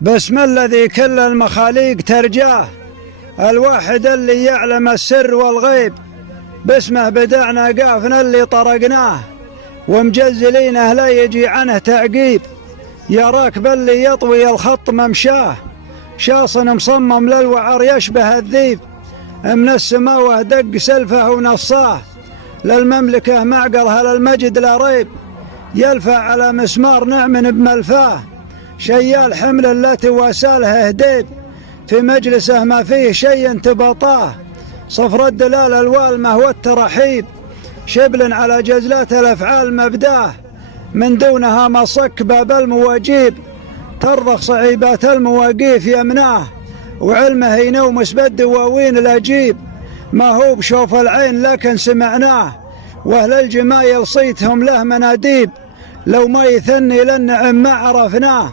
باسم الذي كل المخاليق ترجاه، الواحد اللي يعلم السر والغيب، باسمه بدعنا قافنا اللي طرقناه، ومجزلينه لا يجي عنه تعقيب. يا راكب اللي يطوي الخط ممشاه، شاص مصمم للوعر يشبه الذيب، من السماوه دق سلفه ونصاه، للمملكه معقرها للمجد لا ريب، يلفع على مسمار نعم بملفاه، شيال حمل التي واساله هديب، في مجلسه ما فيه شيء تبطاه، صفر الدلال الوالمه والترحيب، شبل على جزلات الافعال مبداه، من دونها مصك باب المواجيب، ترضخ صعيبات المواقيف يمناه، وعلمه ينومس بالدواوين الاجيب، ما هو بشوف العين لكن سمعناه، واهل الجمايل صيتهم له مناديب، لو ما يثني للنعم ما عرفناه،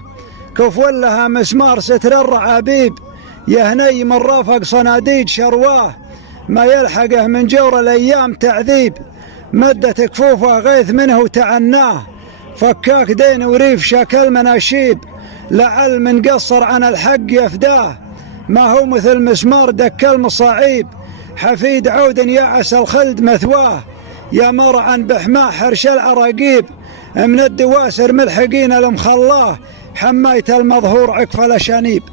كفو لها مسمار ستر الرعابيب، يهني من رافق صناديد شرواه، ما يلحقه من جور الايام تعذيب، مدت كفوفه غيث منه تعناه، فكاك دين وريف شكل مناشيب، لعل من قصر عن الحق يفداه، ما هو مثل مسمار دك المصاعيب، حفيد عود يعس الخلد مثواه، يا مرعا بحماه حرش العراقيب، من الدواسر ملحقين المخلاه، حماية المظهور عكف الأشانيب.